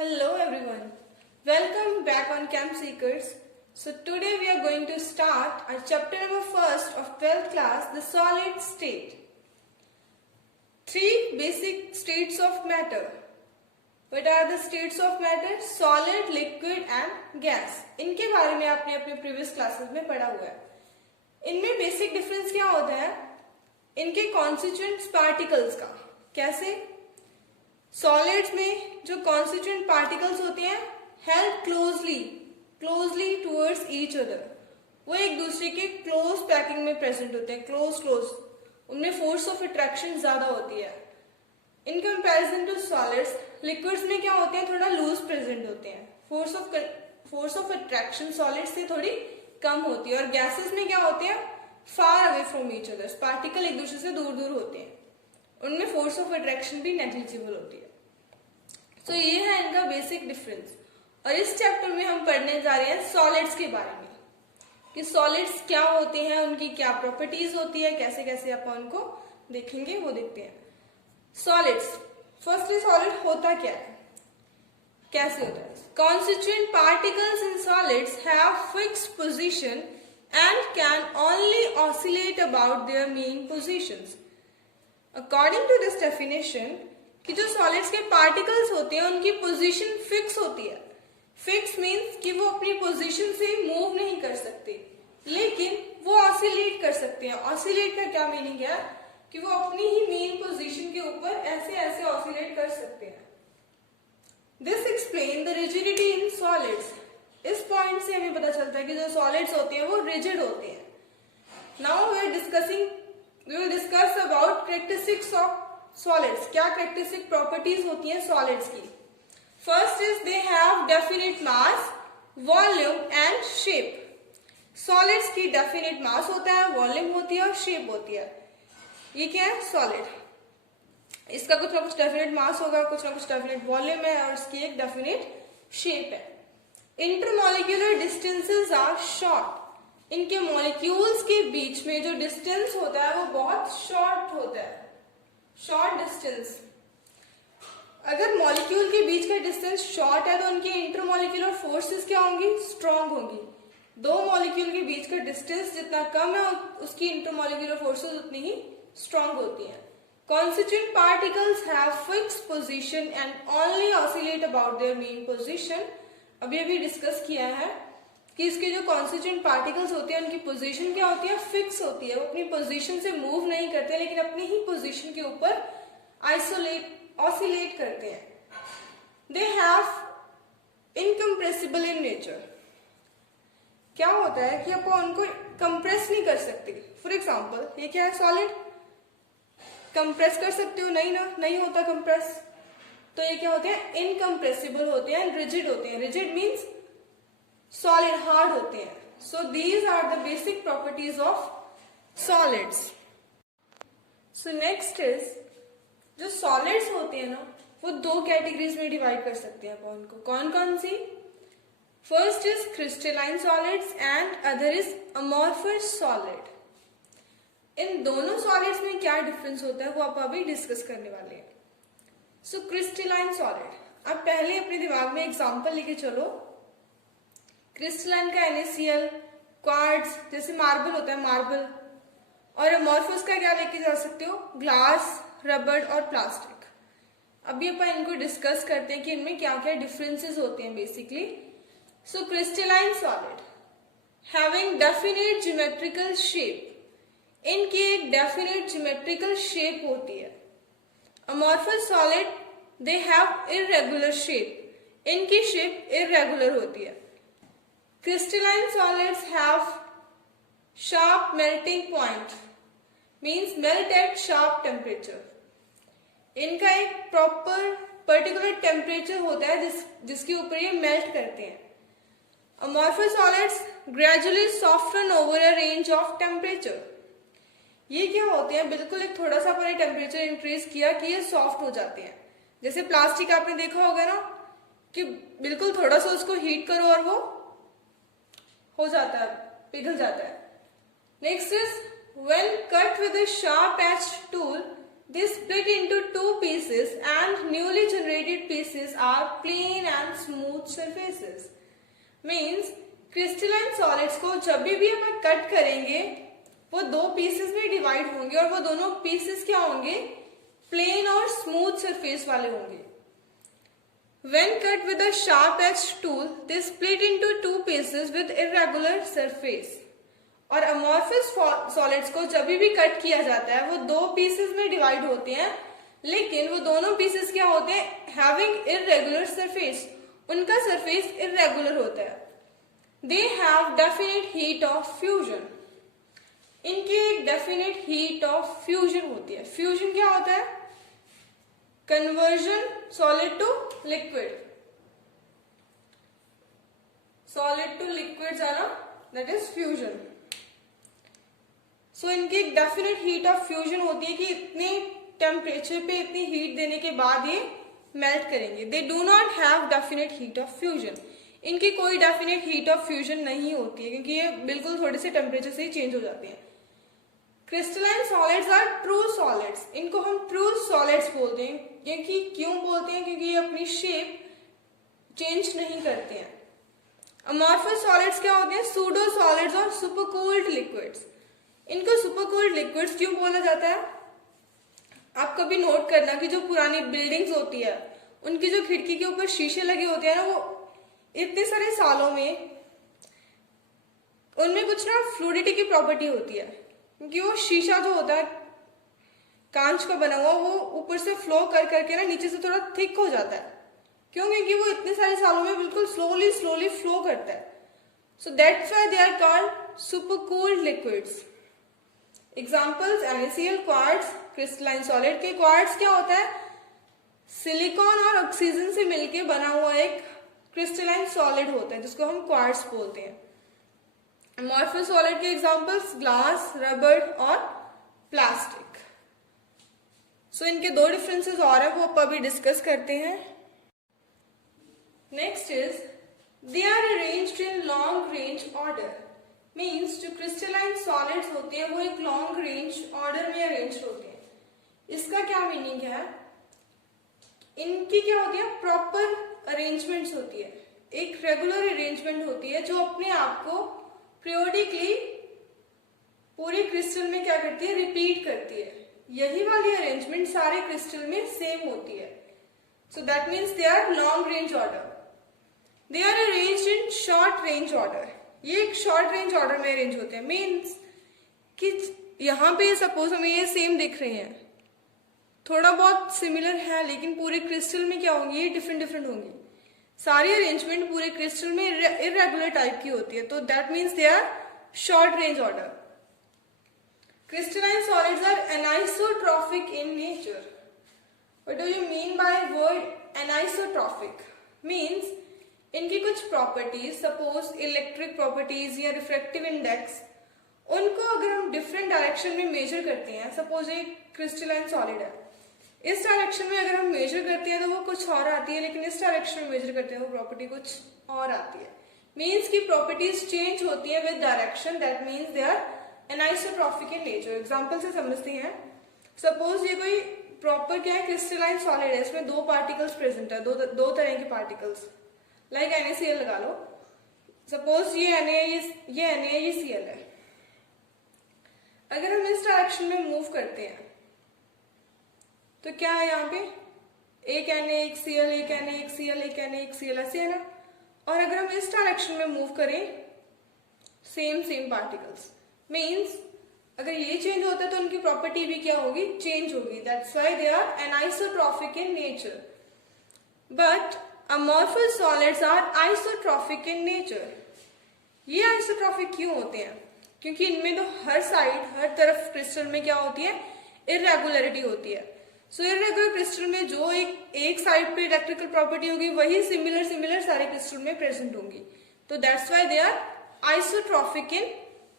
Hello everyone, welcome back on Camp Seekers. So today we are going to start our chapter number 1st of 12th class, the solid state. Three basic states of matter. What are the states of matter? Solid, liquid and gas. इनके बारे में आपने अपने previous classes में पढ़ा हुआ है. इनमें basic difference क्या होता है? इनके constituent particles का. कैसे? सॉलिड्स में जो कॉन्स्टिट्यूएंट पार्टिकल्स होते हैं help closely towards each other. वो एक दूसरे के क्लोज पैकिंग में प्रेजेंट होते हैं. क्लोज उनमें फोर्स ऑफ अट्रैक्शन ज्यादा होती है. In comparison to solids, liquids में क्या होते हैं, थोड़ा लूज प्रेजेंट होते हैं. फोर्स ऑफ अट्रैक्शन सॉलिड्स से थोड़ी कम होती है. और गैसेस में क्या होते हैं, far away from each other. Particle एक दूसरे से दूर दूर होते हैं, उनमें फोर्स ऑफ अट्रैक्शन भी नेग्लिजिबल होती है. तो ये है इनका बेसिक डिफरेंस. और इस चैप्टर में हम पढ़ने जा रहे हैं सॉलिड्स के बारे में कि सॉलिड्स क्या होते हैं, उनकी क्या प्रॉपर्टीज होती है, कैसे कैसे अपन उनको देखेंगे वो देखते हैं. सॉलिड्स, फर्स्टली सॉलिड होता क्या है, कैसे होता है. Constituent particles in solids have fixed position and can only oscillate about their main positions. According to this definition कि जो सॉलिड्स के पार्टिकल्स होते हैं उनकी पोजीशन फिक्स होती है. फिक्स मींस कि वो अपनी पोजीशन से मूव नहीं कर सकते, लेकिन वो ऑसिलेट कर सकते हैं. ऑसिलेट का क्या मीनिंग है कि वो अपनी ही मेन पोजीशन के ऊपर ऐसे ऐसे ऑसिलेट कर सकते हैं. This explain the rigidity in solids. इस पॉइंट से हमें पता चलता है कि जो सॉलिड्स होते हैं वो रिजिड होते हैं. Now we will discuss about characteristics of solids. क्या characteristic properties होती हैं solids की. First is they have definite mass, volume and shape. Solids की definite mass होता है, volume होती है और shape होती है. ये क्या है solid. इसका कुछ ना कुछ definite mass होगा, कुछ ना कुछ definite volume है और इसकी एक definite shape है. Intermolecular distances are short. इनके मॉलिक्यूल्स के बीच में जो डिस्टेंस होता है वो बहुत शॉर्ट होता है. Short distance. अगर मॉलिक्यूल के बीच का डिस्टेंस शॉर्ट है तो उनकी इंटरमॉलिक्यूलर फोर्सेस क्या होंगी, स्ट्रॉन्ग होंगी. दो मॉलिक्यूल के बीच का डिस्टेंस जितना कम है उसकी इंटरमॉलिक्यूलर फोर्सेस उतनी ही स्ट्रॉन्ग होती हैं. Constituent particles have fixed position and only oscillate about their main position. अभी डिस्कस किया है कि इसके जो कॉन्स्टिट्यूएंट पार्टिकल्स होते हैं उनकी पोजीशन क्या होती है, फिक्स होती है. वो अपनी पोजीशन से मूव नहीं करते, लेकिन अपनी ही पोजीशन के ऊपर ऑसिलेट करते हैं. They have incompressible in nature. क्या होता है कि अपन उनको कंप्रेस नहीं कर सकते. फॉर एग्जाम्पल ये क्या है, सॉलिड. कंप्रेस कर सकते हो, नहीं ना, नहीं होता कंप्रेस. तो ये क्या होते हैं, इनकम्प्रेसिबल होते हैं, रिजिड होते हैं. रिजिड मीन्स सॉलिड, हार्ड होते हैं. So these are the basic properties of solids. So next is, जो सॉलिड्स होते हैं ना वो दो कैटेगरीज में डिवाइड कर सकते हैं अपन उनको. कौन कौन सी. First is crystalline solids and other is amorphous solid. इन दोनों सॉलिड्स में क्या डिफरेंस होता है वो आप अभी डिस्कस करने वाले हैं. सो क्रिस्टलाइन सॉलिड, आप पहले अपने दिमाग में एग्जांपल लेके चलो. क्रिस्टलाइन का NaCl, क्वार्ट्ज जैसे मार्बल होता है, मार्बल. और अमॉर्फस का क्या लेके जा सकते हो, ग्लास, रबर और प्लास्टिक. अभी अपन इनको डिस्कस करते हैं कि इनमें क्या क्या डिफरेंसेस होते हैं basically. So crystalline solid having definite geometrical shape. इनकी एक डेफिनेट ज्योमेट्रिकल शेप होती है. Amorphous solid they have irregular shape. इनकी शेप इररेगुलर होती है. Crystalline solids have sharp melting point, means melt at sharp temperature. इनका एक प्रॉपर पर्टिकुलर टेम्परेचर होता है जिसके ऊपर ये मेल्ट करते हैं. Amorphous solids gradually soften over a range of temperature. ये क्या होते हैं, बिल्कुल एक थोड़ा सा अपने टेम्परेचर इंक्रीज किया कि ये सॉफ्ट हो जाते हैं. जैसे प्लास्टिक आपने देखा होगा ना कि बिल्कुल थोड़ा सा उसको हीट करो और वो हो जाता है, पिघल जाता है. Next is when cut with a sharp aged tool They split into two pieces and newly generated pieces are plain and smooth surfaces. Means crystalline solids को जब भी हम कट करेंगे वो दो पीसेस में डिवाइड होंगे और वो दोनों पीसेस क्या होंगे, प्लेन और स्मूथ सरफेस वाले होंगे. When cut with a sharp edged tool, they split into two pieces with irregular surface. और अमॉर्फस सॉलिड्स को जब भी कट किया जाता है वो दो पीसेस में डिवाइड होते हैं, लेकिन वो दोनों पीसेस क्या होते हैं, हैविंग इररेगुलर सरफेस. उनका सरफेस इररेगुलर होता है. They have definite heat of fusion. इनकी एक डेफिनेट हीट ऑफ फ्यूजन होती है. फ्यूजन क्या होता है, conversion solid to liquid. Solid to liquid जाना, दैट इज फ्यूजन. सो इनकी एक डेफिनेट हीट ऑफ फ्यूजन होती है कि इतने टेम्परेचर पे इतनी हीट देने के बाद ये मेल्ट करेंगे. They do not have definite heat of fusion. इनकी कोई डेफिनेट हीट ऑफ फ्यूजन नहीं होती है क्योंकि ये बिल्कुल थोड़े से टेम्परेचर से ही चेंज हो जाते हैं. Crystalline solids are true solids. इनको हम ट्रू सॉलिड्स बोलते हैं. क्योंकि क्यों बोलते हैं, क्योंकि ये अपनी शेप चेंज नहीं करते हैं. अमॉर्फस सॉलिड्स क्या होते हैं, सूडो सॉलिड्स और सुपरकूल्ड लिक्विड्स. इनको सुपरकूल्ड लिक्विड्स क्यों बोला जाता है, आप कभी नोट करना कि जो पुरानी बिल्डिंग्स होती है उनकी जो खिड़की के ऊपर शीशे लगे होते हैं ना, वो इतने सारे सालों में उनमें कुछ ना फ्लूइडिटी की प्रॉपर्टी होती है. क्योंकि वो शीशा जो होता है कांच का बना हुआ, वो ऊपर से फ्लो कर करके ना नीचे से थोड़ा थिक हो जाता है. क्यों, क्योंकि वो इतने सारे सालों में बिल्कुल स्लोली स्लोली फ्लो करता है. So that's why they are called supercooled liquids. Examples NaCl, quartz. Crystalline solid के क्वार्ट्स क्या होता है, सिलिकॉन और ऑक्सीजन से मिलके बना हुआ एक क्रिस्टलाइन सॉलिड होता है जिसको हम क्वार्ट्स बोलते हैं. अमॉर्फस सॉलिड के एग्जाम्पल्स ग्लास, रबर और प्लास्टिक. सो इनके दो डिफरेंसेस और है, वो अब अभी डिस्कस करते हैं. Next is they are arranged in long range order. Means जो क्रिस्टलाइन सॉलिड्स होते हैं वो एक लॉन्ग रेंज ऑर्डर में अरेंज होते हैं. इसका क्या मीनिंग है, इनकी क्या होती है, प्रॉपर अरेंजमेंट्स होती है. एक रेगुलर अरेंजमेंट होती है जो अपने आप को पीरियोडिकली पूरे क्रिस्टल में क्या करती है, रिपीट करती है. यही वाली अरेंजमेंट सारे क्रिस्टल में सेम होती है. So that means they are long range order. They are arranged in short range order. ये एक शॉर्ट रेंज ऑर्डर में अरेंज होते हैं. मीन्स कि यहाँ पे सपोज हमें ये सेम दिख रहे हैं, थोड़ा बहुत सिमिलर है, लेकिन पूरे क्रिस्टल में क्या होंगी, ये डिफरेंट डिफरेंट होंगी. सारी अरेंजमेंट पूरे क्रिस्टल में इरेगुलर टाइप की होती है. तो that means they are short range order. Crystalline solids are anisotropic in nature. What do you mean by word anisotropic? Means इनकी कुछ प्रॉपर्टीज, सपोज इलेक्ट्रिक प्रॉपर्टीज या रिफ्रैक्टिव इंडेक्स, उनको अगर हम डिफरेंट डायरेक्शन में मेजर करते हैं, सपोज एक क्रिस्टलाइन सॉलिड है, इस डायरेक्शन में अगर हम मेजर करते हैं तो वो कुछ और आती है, लेकिन इस डायरेक्शन में मेजर करते हैं वो प्रॉपर्टी कुछ और आती है. मीन्स की प्रॉपर्टीज चेंज होती है with direction. That means they are anisotropic in nature. Example से समझते हैं. सपोज ये कोई प्रॉपर क्या है, क्रिस्टलाइन सॉलिड है, इसमें दो पार्टिकल्स प्रेजेंट है, दो तरह के पार्टिकल्स. लाइक NaCl लगा लो. सपोज ये Na है, ये Cl है. अगर हम इस डायरेक्शन में मूव करते हैं तो क्या है, यहाँ पे एक Na एक Cl, एक Na एक Cl, एक Na एक Cl, ऐसे है ना. और अगर हम इस डायरेक्शन में मूव करें, सेम पार्टिकल्स. मीन्स अगर ये चेंज होता है तो उनकी प्रॉपर्टी भी क्या होगी, चेंज होगी. That's why they are anisotropic in nature. But amorphous solids are isotropic in nature. ये आइसोट्रॉफिक क्यों होते हैं, क्योंकि इनमें तो हर साइड, हर तरफ क्रिस्टल में क्या होती है, इरेगुलरिटी होती है. सो इरेगुलर क्रिस्टल में जो एक साइड पे इलेक्ट्रिकल प्रॉपर्टी होगी वही सिमिलर सारे क्रिस्टल में प्रेजेंट होंगी. तो that's why they are isotropic in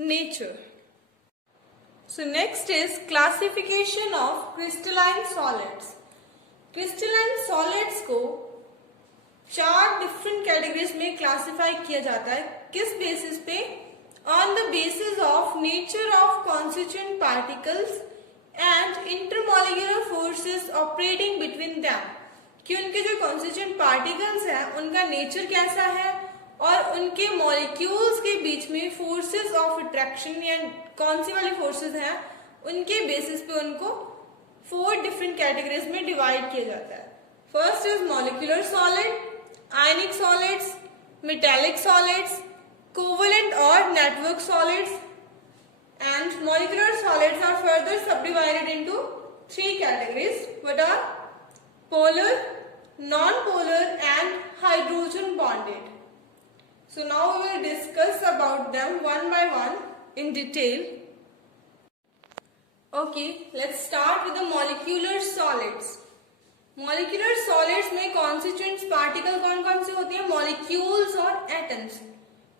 nature. So next is classification of crystalline solids. Crystalline solids को 4 डिफरेंट कैटेगरीज में क्लासिफाई किया जाता है. किस बेसिस पे? On the basis of nature of constituent particles and intermolecular forces operating between them, कि उनके जो कॉन्स्टिट्यूएंट पार्टिकल्स हैं उनका नेचर कैसा है और उनके मॉलिक्यूल्स के बीच में फोर्सेस ऑफ अट्रैक्शन या कौन सी वाली फोर्सेस हैं, उनके बेसिस पे उनको 4 डिफरेंट कैटेगरीज में डिवाइड किया जाता है. First is molecular solid, ionic solids, metallic solids, covalent और network solids. And molecular solids are further subdivided into 3 categories, what are polar, non-polar and hydrogen bonded. So now we will discuss about them one by one in detail. Okay, let's start with the molecular solids. Molecular solids में constituent particle कौन कौन से होते हैं? Molecules और atoms.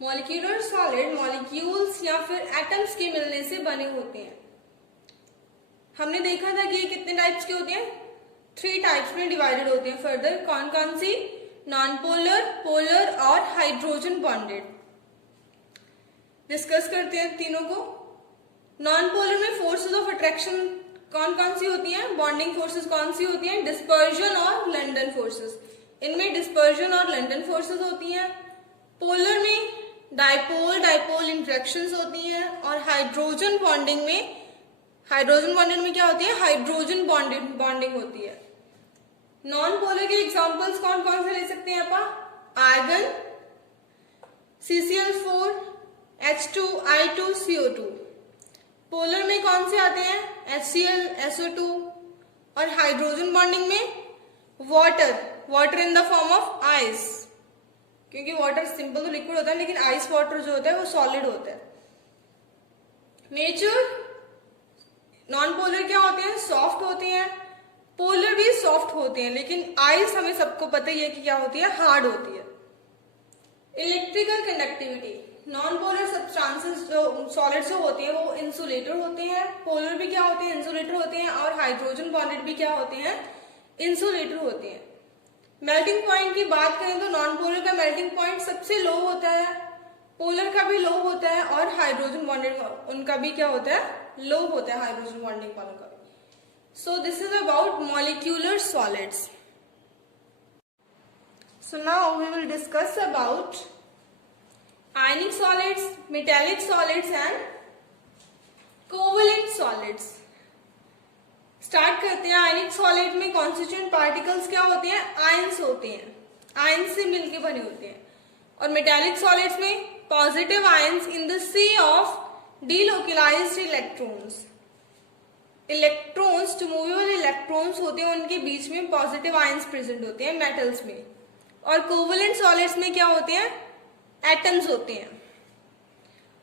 Molecular solid molecules या फिर atoms के मिलने से बने होते हैं. हमने देखा था कि ये कितने टाइप्स के होते हैं? 3 टाइप्स में डिवाइडेड होते हैं. फर्दर कौन कौन सी? नॉन पोलर, पोलर और हाइड्रोजन बॉन्डेड. डिस्कस करते हैं तीनों को. नॉन पोलर में फोर्सेस ऑफ अट्रैक्शन कौन कौन सी होती हैं? बॉन्डिंग फोर्सेस कौन सी होती हैं? डिस्पर्जन और लंडन फोर्सेस. इनमें डिस्पर्जन और लंडन फोर्सेस होती हैं. पोलर में डाइपोल डाइपोल इंटरेक्शंस होती हैं और हाइड्रोजन बॉन्डिंग में क्या होती है? हाइड्रोजन बॉन्डिंग होती है. नॉन पोलर के एग्जांपल्स कौन कौन से ले सकते हैं आप? Argon, CCl4, H2, I2, CO2. Polar में कौन से आते हैं? HCl, SO2 और हाइड्रोजन बॉन्डिंग में water in the form of ice, क्योंकि वाटर सिंपल तो लिक्विड होता है लेकिन आइस वाटर जो होता है वो सॉलिड होता है. नेचर नॉन पोलर क्या होते हैं? सॉफ्ट होते हैं. पोलर भी सॉफ्ट होते हैं लेकिन आइस हमें सबको पता ही है कि क्या होती है? हार्ड होती है. Electrical conductivity, non polar substances जो सॉलिड जो होते हैं वो इंसुलेटर होते हैं. पोलर भी क्या होते हैं? इंसुलेटर होते हैं. और हाइड्रोजन बॉन्डेड भी क्या होते हैं? इंसुलेटर होते हैं. मेल्टिंग पॉइंट की बात करें तो नॉन पोलर का मेल्टिंग पॉइंट सबसे लो होता है, पोलर का भी लो होता है और हाइड्रोजन बॉन्डेड उनका भी क्या होता है? लो होता है हाइड्रोजन बॉन्डिंग वालों का. So this is about molecular solids. So now we will discuss about ionic solids, metallic solids and covalent solids. Start करते हैं. आयनिक सॉलिड में कॉन्स्टिट्यूएंट पार्टिकल्स क्या होते हैं? आयंस होते हैं, आयंस से मिलके बने होते हैं. और मेटालिक सॉलिड्स में positive ions in the sea of delocalised electrons. Electrons जो मूवेबल इलेक्ट्रॉन्स होते हैं उनके बीच में पॉजिटिव आयंस प्रेजेंट होते हैं मेटल्स में. और कोवलेंट सॉलिड्स में क्या होते हैं? एटम्स होते हैं.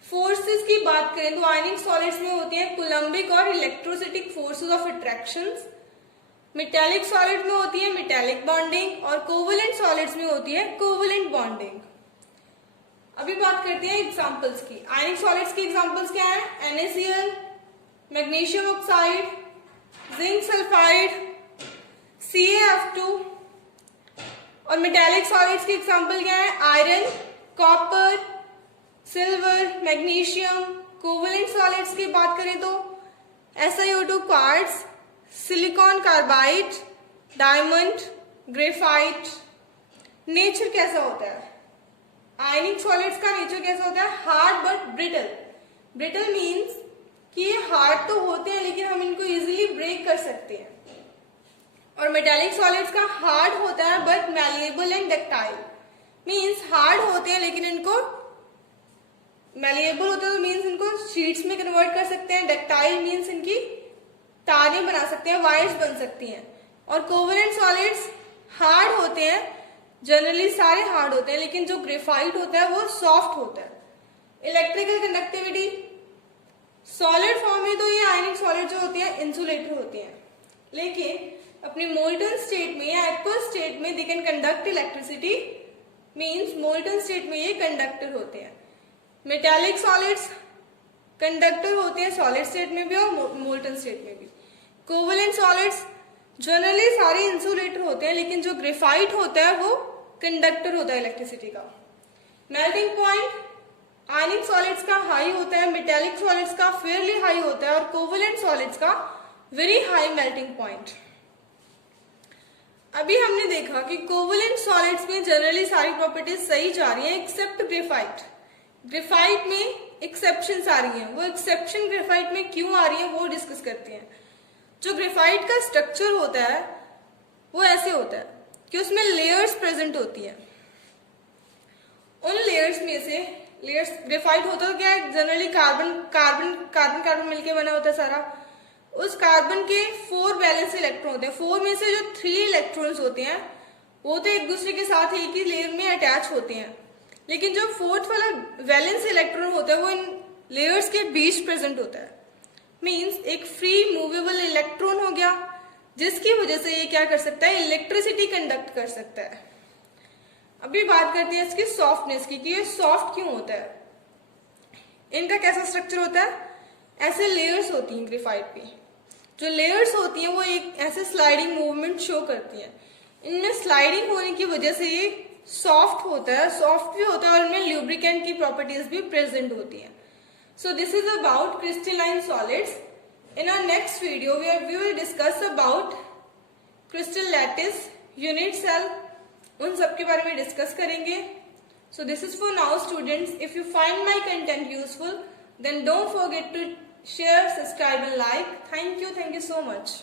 फोर्सेस की बात करें तो आयनिक सॉलिड्स में होती है कूलम्बिक और electrostatic forces of attractions. Metallic solid में होती है मेटालिक बॉन्डिंग और कोवलेंट सॉलिड्स में होती है कोवलेंट बॉन्डिंग. अभी बात करते हैं एग्जांपल्स की. आयनिक सॉलिड्स की एग्जांपल्स क्या है? NaCl, magnesium oxide, zinc sulphide, CaF2. और मेटालिक सॉलिड्स की एग्जांपल क्या है? Iron, copper, silver, magnesium. Covalent solids की बात करें तो SiO2 quartz, silicon carbide, diamond, graphite. Nature कैसा होता है? आयनिक सॉलिड्स का नेचर कैसा होता है? Hard but brittle. Brittle means कि ये हार्ड तो होते हैं लेकिन हम इनको इजीली ब्रेक कर सकते हैं. और मेटालिक सॉलिड्स का हार्ड होता है but malleable and ductile. Means hard होते हैं लेकिन इनको मैलिएबल होते हैं तो मीन्स इनको शीट्स में कन्वर्ट कर सकते हैं. डक्टाइल मीन्स इनकी तारें बना सकते हैं, वायर्स बन सकती हैं. और कोवलेंट सॉलिड्स हार्ड होते हैं, जनरली सारे हार्ड होते हैं लेकिन जो ग्रेफाइट होता है वो सॉफ्ट होता है. इलेक्ट्रिकल कंडक्टिविटी, सॉलिड फॉर्म में तो ये आयनिक सॉलिड जो होती है इंसुलेटर होते हैं लेकिन अपनी मोल्टन स्टेट में या एक्वस स्टेट में they can conduct electricity. Means molten state में ये कंडक्टर होते हैं. मेटालिक सॉलिड्स कंडक्टर होते हैं सॉलिड स्टेट में भी और मोल्टन स्टेट में भी. कोवलेंट सॉलिड्स जनरली सारे इंसुलेटर होते हैं लेकिन जो ग्रेफाइट होता है वो कंडक्टर होता है इलेक्ट्रिसिटी का. मेल्टिंग पॉइंट आयनिक सॉलिड्स का हाई होता है, मेटालिक सॉलिड्स का फेयरली हाई होता है और कोवलेंट सॉलिड्स का वेरी हाई मेल्टिंग पॉइंट। अभी हमने देखा कि कोवलेंट सॉलिड्स में जनरली सारी प्रॉपर्टीज सही जा रही हैं एक्सेप्ट ग्रेफाइट। ग्रेफाइट में एक्सेप्शंस आ रही हैं, वो एक्सेप्शन ग्रेफाइट में क्यों आ रही है वो डिस्कस करते हैं। जो ग्रेफाइट का स्ट्रक्चर होता है वो ऐसे होता है कि उसमें लेयर्स प्रेजेंट होती हैं। उन लेयर्स में से लेयर्स, ग्रेफाइट होता है क्या है, generally carbon carbon carbon carbon मिलके बना होता है सारा। उस कार्बन के 4 वैलेंस इलेक्ट्रॉन होते हैं। 4 में से जो 3 इलेक्ट्रॉन्स होते हैं वो तो एक दूसरे के साथ एक ही लेयर में अटैच होते हैं, लेकिन जो 4th वाला वैलेंस इलेक्ट्रॉन होता है वो इन लेयर्स के बीच प्रेजेंट होता है। मींस एक फ्री मूवेबल इलेक्ट्रॉन हो गया, जिसकी वजह से ये क्या कर सकता है, इलेक्ट्रिसिटी कंडक्ट कर सकता है। अभी बात करते हैं इसकी सॉफ्टनेस की, कि ये सॉफ्ट क्यों होता है। इनका कैसा स्ट्रक्चर होता है, ऐसे लेयर्स होती हैं ग्रेफाइट पे। जो लेयर्स होती हैं वो एक ऐसे स्लाइडिंग मूवमेंट शो करती हैं। इनमें स्लाइडिंग होने की वजह से ये सॉफ्ट होता है, सॉफ्ट भी होता है और इनमें ल्यूब्रिकेंट की प्रॉपर्टीज भी प्रेजेंट होती हैं। So this is about crystalline solids. In our next video, we will discuss about crystal lattice, unit cell, उन सब के बारे में डिस्कस करेंगे. So this is for now, students. If you find my content useful, then don't forget to share, subscribe and like. Thank you so much.